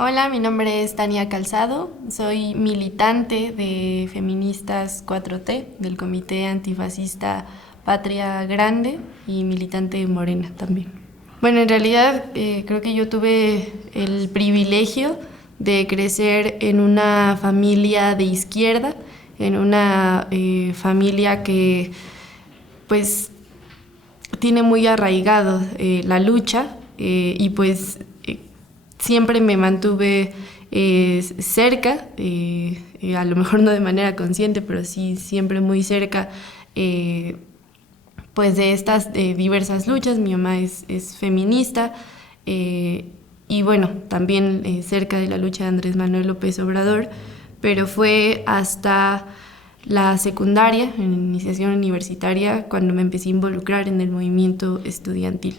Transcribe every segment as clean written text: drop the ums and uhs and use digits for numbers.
Hola, mi nombre es Tania Calzado, soy militante de Feministas 4T, del Comité Antifascista Patria Grande y militante de Morena también. Bueno, en realidad creo que yo tuve el privilegio de crecer en una familia de izquierda, en una familia que pues tiene muy arraigado la lucha y pues siempre me mantuve cerca, a lo mejor no de manera consciente, pero sí siempre muy cerca pues de estas diversas luchas. Mi mamá es feminista y bueno, también cerca de la lucha de Andrés Manuel López Obrador, pero fue hasta la secundaria, en iniciación universitaria, cuando me empecé a involucrar en el movimiento estudiantil.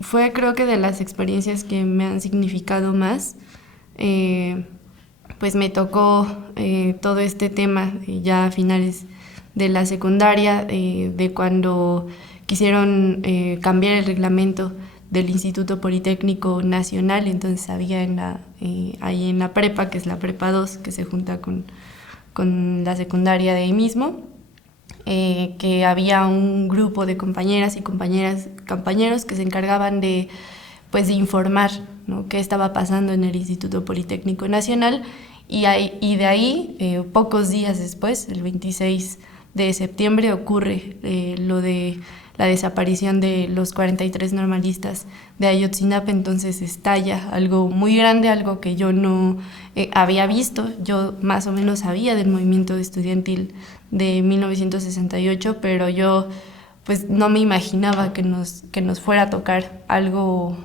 Fue, creo que, de las experiencias que me han significado más. Pues me tocó todo este tema ya a finales de la secundaria, de cuando quisieron cambiar el reglamento del Instituto Politécnico Nacional. Entonces había ahí en la prepa, que es la prepa 2, que se junta con la secundaria de ahí mismo, que había un grupo de compañeras y compañeros que se encargaban de informar, ¿no?, qué estaba pasando en el Instituto Politécnico Nacional, y de ahí, pocos días después, el 26 de septiembre, ocurre lo de la desaparición de los 43 normalistas de Ayotzinapa. Entonces estalla algo muy grande, algo que yo no había visto. Yo más o menos sabía del movimiento estudiantil de 1968, pero yo pues no me imaginaba que nos fuera a tocar algo,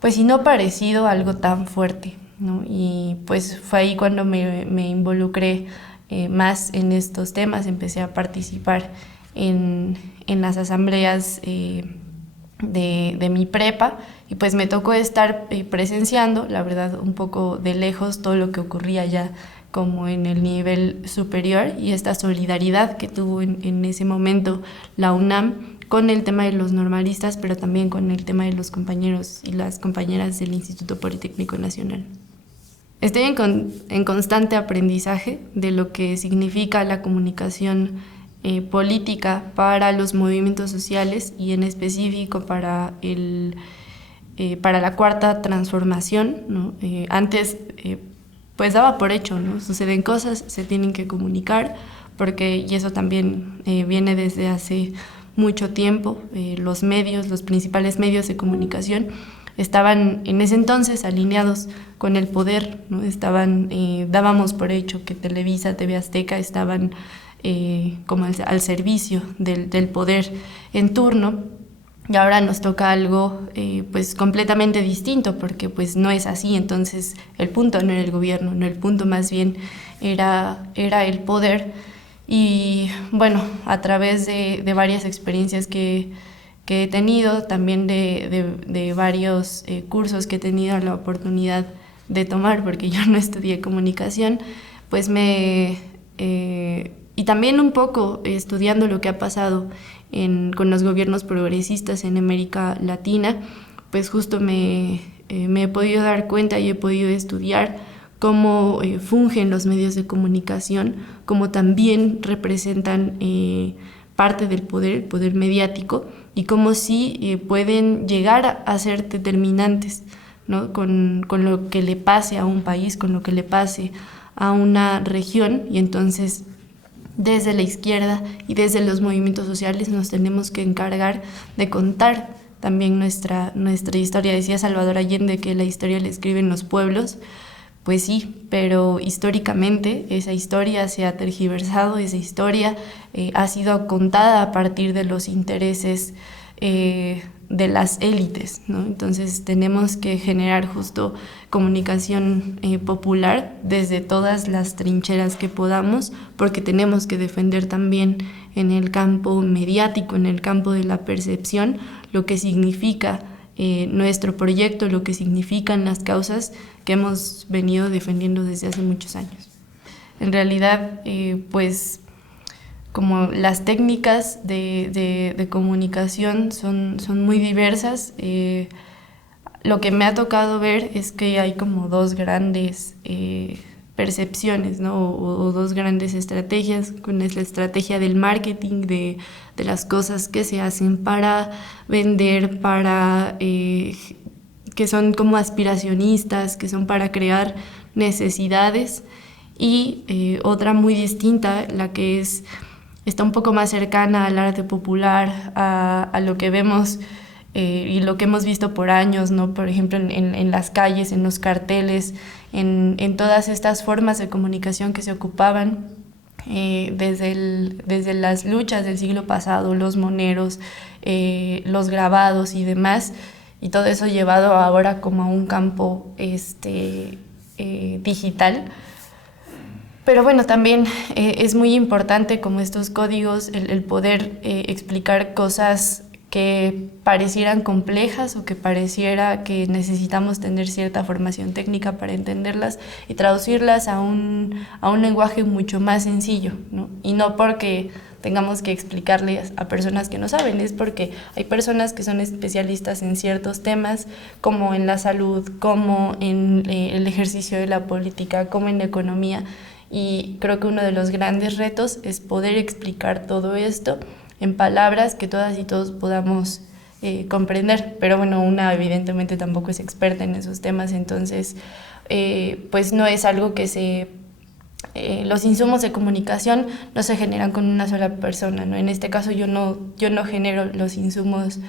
pues si no parecido, algo tan fuerte, ¿no? Y pues fue ahí cuando me involucré más en estos temas. Empecé a participar en las asambleas de mi prepa, y pues me tocó estar presenciando, la verdad, un poco de lejos todo lo que ocurría ya como en el nivel superior, y esta solidaridad que tuvo en ese momento la UNAM con el tema de los normalistas, pero también con el tema de los compañeros y las compañeras del Instituto Politécnico Nacional. Estoy en constante aprendizaje de lo que significa la comunicación política para los movimientos sociales, y en específico para la cuarta transformación, ¿no? Antes pues daba por hecho, ¿no? Suceden cosas, se tienen que comunicar, y eso también viene desde hace mucho tiempo. Los principales medios de comunicación estaban en ese entonces alineados con el poder, ¿no? Dábamos por hecho que Televisa, TV Azteca estaban como al servicio del poder en turno, y ahora nos toca algo pues completamente distinto, porque pues no es así. Entonces el punto no era el gobierno, no, el punto más bien era el poder. Y bueno, a través de varias experiencias que he tenido, también de varios cursos que he tenido la oportunidad de tomar, porque yo no estudié comunicación, pues y también un poco estudiando lo que ha pasado con los gobiernos progresistas en América Latina, pues justo me he podido dar cuenta y he podido estudiar cómo fungen los medios de comunicación, cómo también representan parte del poder, el poder mediático, y cómo sí pueden llegar a ser determinantes, ¿no?, con lo que le pase a un país, con lo que le pase a una región. Y entonces, desde la izquierda y desde los movimientos sociales, nos tenemos que encargar de contar también nuestra historia. Decía Salvador Allende que la historia la escriben los pueblos. Pues sí, pero históricamente esa historia se ha tergiversado, esa historia ha sido contada a partir de los intereses de las élites, ¿no? Entonces tenemos que generar justo comunicación popular desde todas las trincheras que podamos, porque tenemos que defender también en el campo mediático, en el campo de la percepción, lo que significa nuestro proyecto, lo que significan las causas que hemos venido defendiendo desde hace muchos años. En realidad, pues como las técnicas de comunicación son muy diversas. Lo que me ha tocado ver es que hay como dos grandes percepciones, ¿no? O dos grandes estrategias. Una es la estrategia del marketing, de las cosas que se hacen para vender, para que son como aspiracionistas, que son para crear necesidades, y otra muy distinta, la que está un poco más cercana al arte popular, a lo que vemos y lo que hemos visto por años, ¿no? Por ejemplo, en las calles, en los carteles, en todas estas formas de comunicación que se ocupaban desde las luchas del siglo pasado, los moneros, los grabados y demás, y todo eso llevado ahora como a un campo digital. Pero bueno, también es muy importante como estos códigos, el poder explicar cosas que parecieran complejas o que pareciera que necesitamos tener cierta formación técnica para entenderlas, y traducirlas a un lenguaje mucho más sencillo, ¿no? Y no porque tengamos que explicarles a personas que no saben, es porque hay personas que son especialistas en ciertos temas, como en la salud, como en el ejercicio de la política, como en la economía, y creo que uno de los grandes retos es poder explicar todo esto en palabras que todas y todos podamos comprender. Pero bueno, una evidentemente tampoco es experta en esos temas, entonces pues no es algo que los insumos de comunicación no se generan con una sola persona, ¿no? En este caso yo no genero los insumos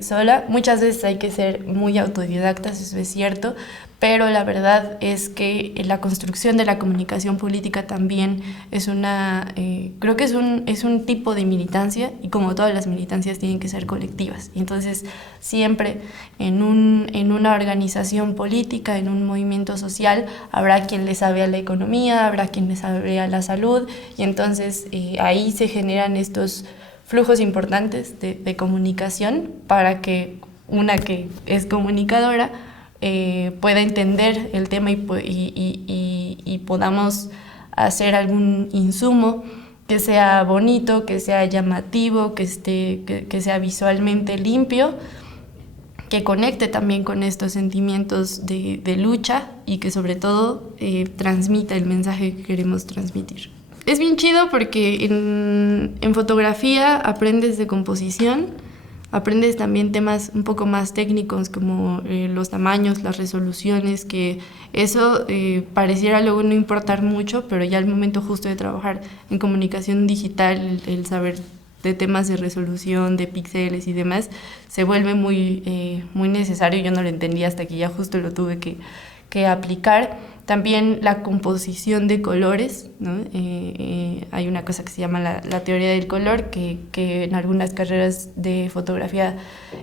sola. Muchas veces hay que ser muy autodidactas, eso es cierto, pero la verdad es que la construcción de la comunicación política también es creo que es un tipo de militancia, y como todas las militancias tienen que ser colectivas. Y entonces siempre en una organización política, en un movimiento social, habrá quien le sabe a la economía, habrá quien le sabe a la salud, y entonces ahí se generan estos flujos importantes de comunicación para que una que es comunicadora pueda entender el tema y podamos hacer algún insumo que sea bonito, que sea llamativo, que sea visualmente limpio, que conecte también con estos sentimientos de lucha, y que sobre todo transmita el mensaje que queremos transmitir. Es bien chido porque en fotografía aprendes de composición, aprendes también temas un poco más técnicos como los tamaños, las resoluciones, que eso pareciera luego no importar mucho, pero ya al momento justo de trabajar en comunicación digital, el saber de temas de resolución, de píxeles y demás, se vuelve muy necesario. Yo no lo entendía hasta que ya justo lo tuve que aplicar. También la composición de colores, ¿no? Hay una cosa que se llama la teoría del color, que en algunas carreras de fotografía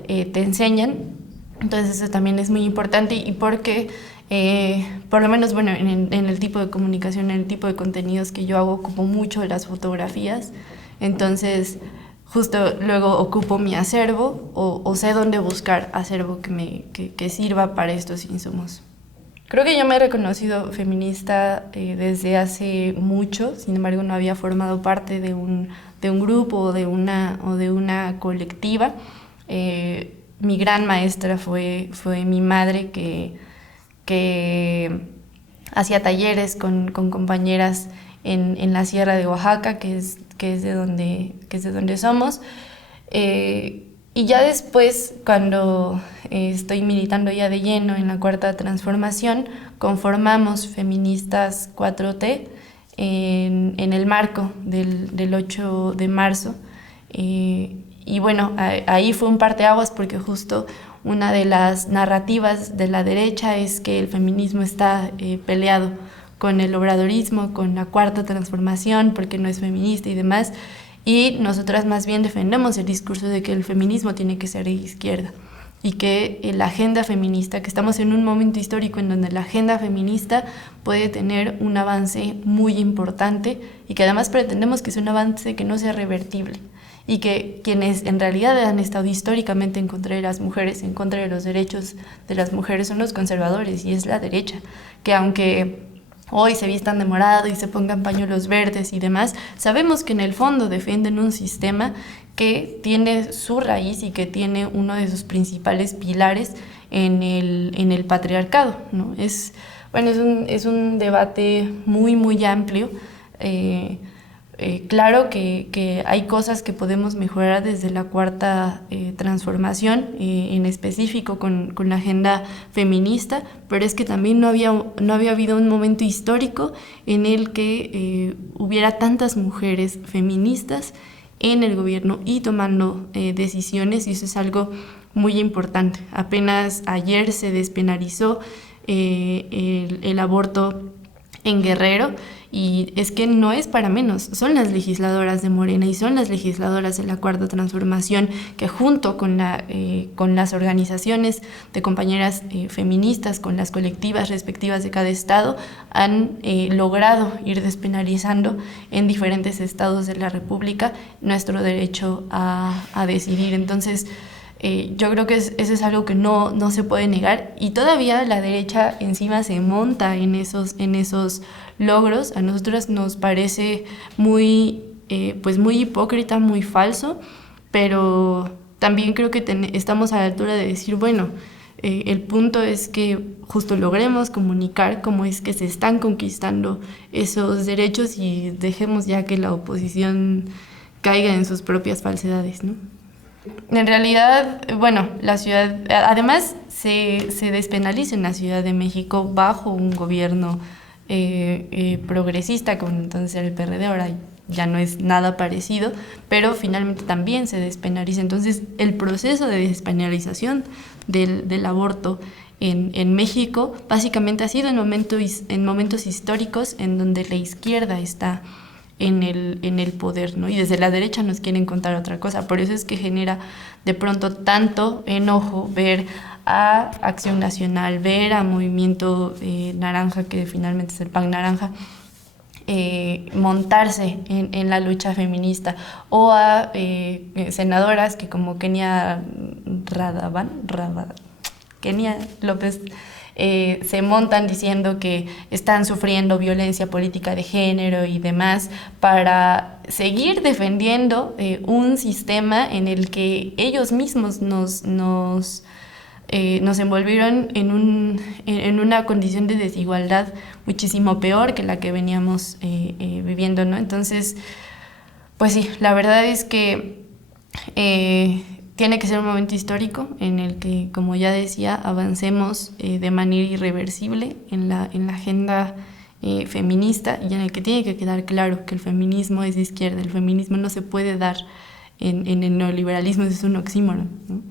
te enseñan. Entonces eso también es muy importante, y porque por lo menos bueno, en el tipo de comunicación, en el tipo de contenidos que yo hago, ocupo mucho las fotografías. Entonces justo luego ocupo mi acervo o sé dónde buscar acervo que sirva para estos insumos. Creo que yo me he reconocido feminista desde hace mucho, sin embargo no había formado parte de un grupo o de una colectiva. Mi gran maestra fue mi madre, que hacía talleres con compañeras en la Sierra de Oaxaca, que es de donde somos. Y ya después, cuando estoy militando ya de lleno en la Cuarta Transformación, conformamos Feministas 4T en el marco del 8 de marzo. Y bueno, ahí fue un parteaguas, porque justo una de las narrativas de la derecha es que el feminismo está peleado con el obradorismo, con la Cuarta Transformación, porque no es feminista y demás. Y nosotras más bien defendemos el discurso de que el feminismo tiene que ser de izquierda, y que la agenda feminista, que estamos en un momento histórico en donde la agenda feminista puede tener un avance muy importante, y que además pretendemos que sea un avance que no sea revertible, y que quienes en realidad han estado históricamente en contra de las mujeres, en contra de los derechos de las mujeres, son los conservadores, y es la derecha, que aunque hoy se vistan de morado y se pongan pañuelos verdes y demás, sabemos que en el fondo defienden un sistema que tiene su raíz y que tiene uno de sus principales pilares en el patriarcado, ¿no? Es un debate muy, muy amplio. Claro que hay cosas que podemos mejorar desde la cuarta transformación, en específico con la agenda feminista, pero es que también no había habido un momento histórico en el que hubiera tantas mujeres feministas en el gobierno y tomando decisiones, y eso es algo muy importante. Apenas ayer se despenalizó el aborto en Guerrero, y es que no es para menos, son las legisladoras de Morena y son las legisladoras de la Cuarta Transformación que junto con las organizaciones de compañeras feministas, con las colectivas respectivas de cada estado, han logrado ir despenalizando en diferentes estados de la República nuestro derecho a decidir. Entonces, yo creo que eso es algo que no se puede negar, y todavía la derecha encima se monta en esos logros. A nosotras nos parece muy hipócrita, muy falso, pero también creo que estamos a la altura de decir, bueno, el punto es que justo logremos comunicar cómo es que se están conquistando esos derechos y dejemos ya que la oposición caiga en sus propias falsedades, ¿no? En realidad, bueno, la ciudad, además se despenaliza en la Ciudad de México bajo un gobierno progresista, como entonces era el PRD, ahora ya no es nada parecido, pero finalmente también se despenaliza. Entonces, el proceso de despenalización del aborto en México básicamente ha sido en momentos históricos en donde la izquierda está en el poder, ¿no? Y desde la derecha nos quieren contar otra cosa. Por eso es que genera de pronto tanto enojo ver a Acción Nacional, ver a Movimiento Naranja, que finalmente es el PAN Naranja, montarse en la lucha feminista, o a senadoras que como Kenia López se montan diciendo que están sufriendo violencia política de género y demás, para seguir defendiendo un sistema en el que ellos mismos nos envolvieron en una condición de desigualdad muchísimo peor que la que veníamos viviendo, ¿no? Entonces, pues sí, la verdad es que tiene que ser un momento histórico en el que, como ya decía, avancemos de manera irreversible en la agenda feminista, y en el que tiene que quedar claro que el feminismo es de izquierda. El feminismo no se puede dar en el neoliberalismo, es un oxímoron, ¿no?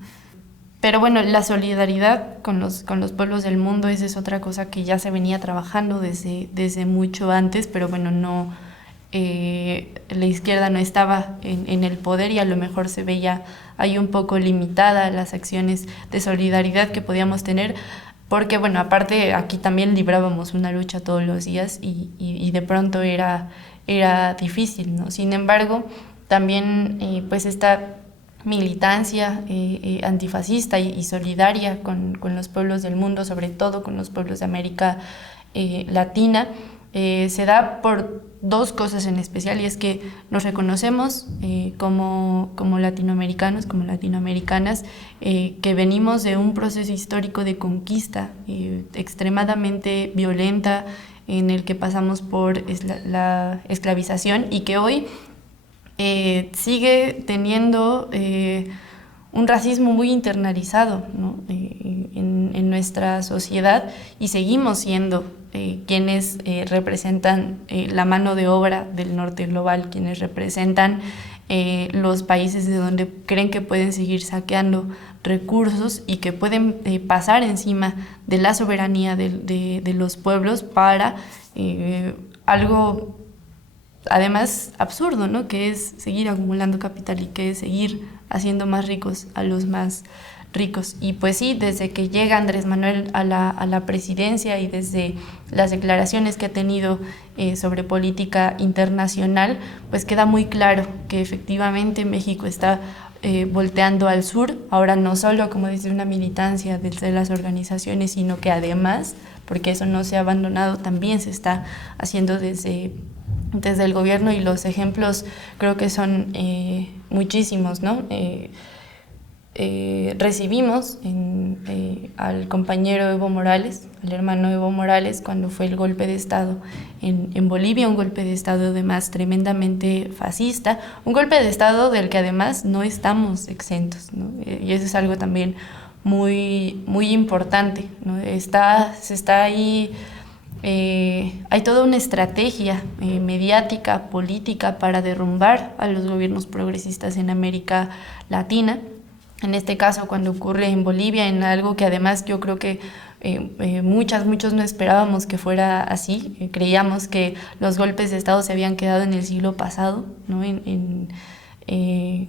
Pero bueno, la solidaridad con los pueblos del mundo, esa es otra cosa que ya se venía trabajando desde mucho antes, pero bueno, la izquierda no estaba en el poder, y a lo mejor se veía ahí un poco limitada las acciones de solidaridad que podíamos tener, porque bueno, aparte aquí también librábamos una lucha todos los días y de pronto era difícil, ¿no? Sin embargo, también pues esta militancia antifascista y solidaria con los pueblos del mundo, sobre todo con los pueblos de América Latina, se da por dos cosas en especial, y es que nos reconocemos como latinoamericanos, como latinoamericanas, que venimos de un proceso histórico de conquista extremadamente violenta, en el que pasamos por la esclavización, y que hoy sigue teniendo un racismo muy internalizado, ¿no? En nuestra sociedad, y seguimos siendo quienes representan la mano de obra del norte global, quienes representan los países de donde creen que pueden seguir saqueando recursos y que pueden pasar encima de la soberanía de los pueblos para algo además absurdo, ¿no? Que es seguir acumulando capital y que es seguir haciendo más ricos a los más ricos. Y pues sí, desde que llega Andrés Manuel a la presidencia, y desde las declaraciones que ha tenido sobre política internacional, pues queda muy claro que efectivamente México está volteando al sur, ahora no solo, como dice, una militancia desde las organizaciones, sino que además porque eso no se ha abandonado, también se está haciendo desde el gobierno, y los ejemplos creo que son muchísimos, ¿no? Recibimos al compañero Evo Morales, al hermano Evo Morales, cuando fue el golpe de Estado en Bolivia, un golpe de Estado además tremendamente fascista, un golpe de Estado del que además no estamos exentos, ¿no? Y eso es algo también muy, muy importante, ¿no? Se está ahí. Hay toda una estrategia mediática, política, para derrumbar a los gobiernos progresistas en América Latina. En este caso, cuando ocurre en Bolivia, en algo que además yo creo que muchos no esperábamos que fuera así. Creíamos que los golpes de Estado se habían quedado en el siglo pasado, ¿no?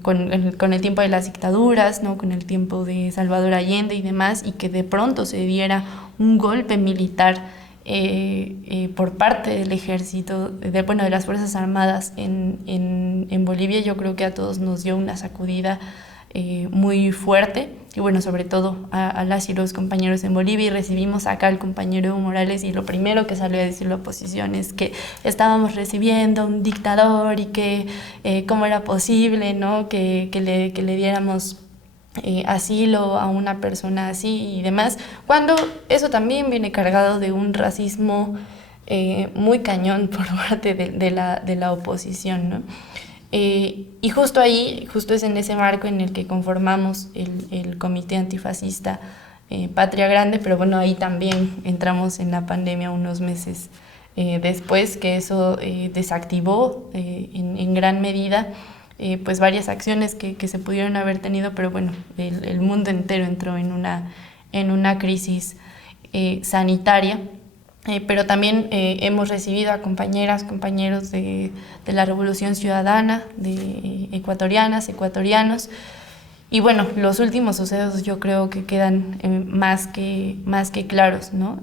Con el tiempo de las dictaduras, ¿no? Con el tiempo de Salvador Allende y demás, y que de pronto se diera un golpe militar por parte del ejército, de las Fuerzas Armadas en Bolivia. Yo creo que a todos nos dio una sacudida muy fuerte, y bueno, sobre todo a las y los compañeros en Bolivia. Y recibimos acá al compañero Evo Morales, y lo primero que salió a decir la oposición es que estábamos recibiendo a un dictador y que cómo era posible, ¿no? que le diéramos asilo a una persona así y demás, cuando eso también viene cargado de un racismo muy cañón por parte de la oposición, ¿no? Y justo ahí, justo es en ese marco en el que conformamos el Comité Antifascista Patria Grande, pero bueno, ahí también entramos en la pandemia unos meses después, que eso desactivó en gran medida pues varias acciones que se pudieron haber tenido, pero bueno, el mundo entero entró en una crisis sanitaria. Pero también hemos recibido a compañeros de la Revolución Ciudadana, de ecuatorianos, y bueno, los últimos sucesos yo creo que quedan más que claros, ¿no?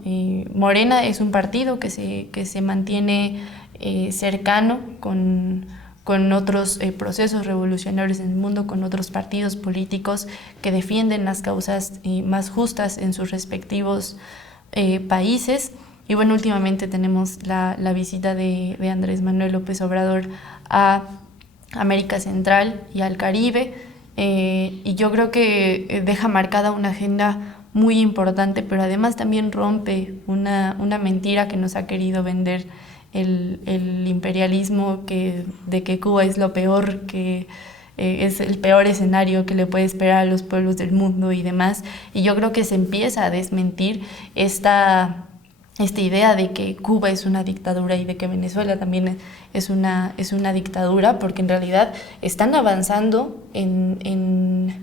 Morena es un partido que se mantiene cercano con otros procesos revolucionarios en el mundo, con otros partidos políticos que defienden las causas más justas en sus respectivos países. Y bueno, últimamente tenemos la visita de Andrés Manuel López Obrador a América Central y al Caribe, y yo creo que deja marcada una agenda muy importante, pero además también rompe una mentira que nos ha querido vender el imperialismo, de que Cuba es lo peor, que es el peor escenario que le puede esperar a los pueblos del mundo y demás. Y yo creo que se empieza a desmentir esta idea de que Cuba es una dictadura y de que Venezuela también es una dictadura, porque en realidad están avanzando en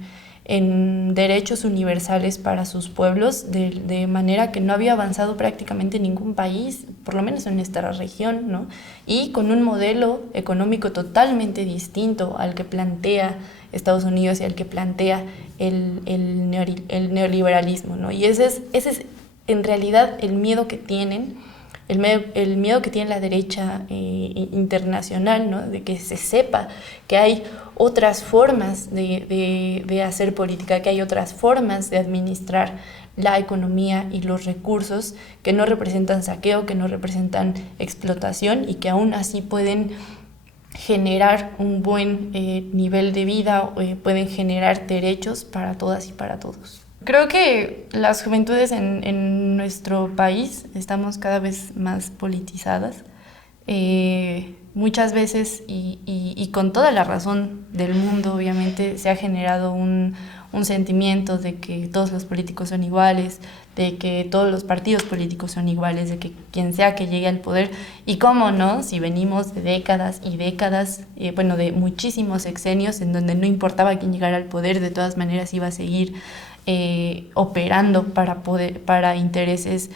derechos universales para sus pueblos de manera que no había avanzado prácticamente ningún país, por lo menos en nuestra región, ¿no? Y con un modelo económico totalmente distinto al que plantea Estados Unidos y al que plantea el neoliberalismo, ¿no? Y ese es en realidad el miedo que tienen, el miedo que tiene la derecha internacional, ¿no? De que se sepa que hay otras formas de hacer política, que hay otras formas de administrar la economía y los recursos que no representan saqueo, que no representan explotación, y que aún así pueden generar un buen nivel de vida, pueden generar derechos para todas y para todos. Creo que las juventudes en nuestro país estamos cada vez más politizadas. Muchas veces, y con toda la razón del mundo, obviamente, se ha generado un sentimiento de que todos los políticos son iguales, de que todos los partidos políticos son iguales, de que quien sea que llegue al poder, y cómo no, si venimos de décadas y décadas, de muchísimos sexenios en donde no importaba quién llegara al poder, de todas maneras iba a seguir operando para intereses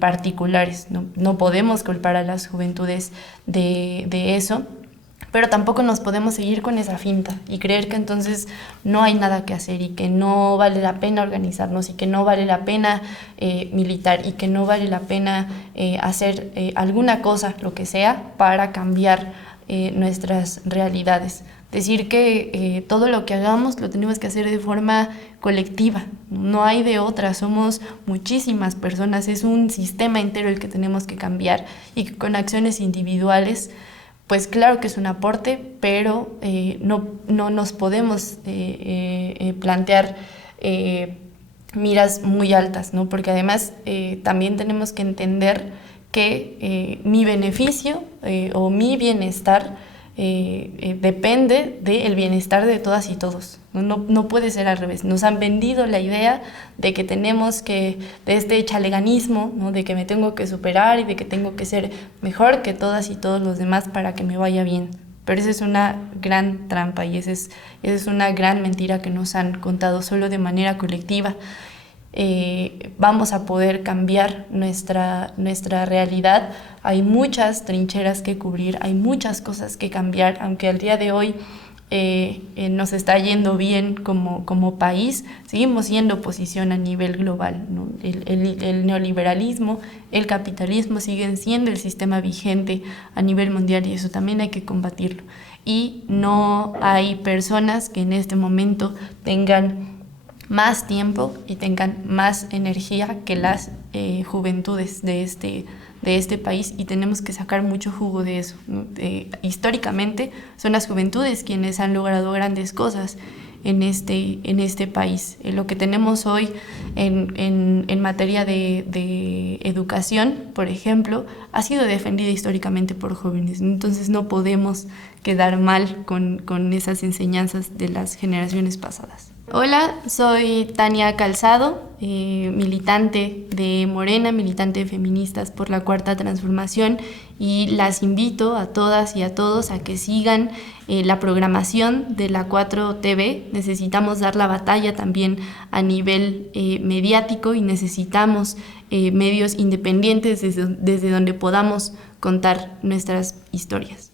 particulares. No podemos culpar a las juventudes de eso, pero tampoco nos podemos seguir con esa finta y creer que entonces no hay nada que hacer y que no vale la pena organizarnos y que no vale la pena militar y que no vale la pena hacer alguna cosa, lo que sea, para cambiar nuestras realidades. decir que todo lo que hagamos lo tenemos que hacer de forma colectiva, no hay de otra, somos muchísimas personas, es un sistema entero el que tenemos que cambiar, y que con acciones individuales, pues claro que es un aporte, pero no nos podemos plantear miras muy altas, ¿no? Porque además también tenemos que entender que mi beneficio o mi bienestar depende del bienestar de todas y todos. No puede ser al revés. Nos han vendido la idea de que tenemos que, de este chaleganismo, ¿no? De que me tengo que superar y de que tengo que ser mejor que todas y todos los demás para que me vaya bien. Pero esa es una gran trampa y esa es una gran mentira que nos han contado. Solo de manera colectiva vamos a poder cambiar nuestra realidad. Hay muchas trincheras que cubrir, hay muchas cosas que cambiar, aunque al día de hoy nos está yendo bien como país, seguimos siendo oposición a nivel global, ¿no? El neoliberalismo, el capitalismo siguen siendo el sistema vigente a nivel mundial, y eso también hay que combatirlo. Y no hay personas que en este momento tengan más tiempo y tengan más energía que las juventudes de este país, y tenemos que sacar mucho jugo de eso, ¿no? Históricamente son las juventudes quienes han logrado grandes cosas en este país. Lo que tenemos hoy en materia de educación, por ejemplo, ha sido defendida históricamente por jóvenes. Entonces no podemos quedar mal con esas enseñanzas de las generaciones pasadas. Hola, soy Tania Calzado, militante de Morena, militante de Feministas por la Cuarta Transformación, y las invito a todas y a todos a que sigan la programación de la 4TV. Necesitamos dar la batalla también a nivel mediático, y necesitamos medios independientes desde donde podamos contar nuestras historias.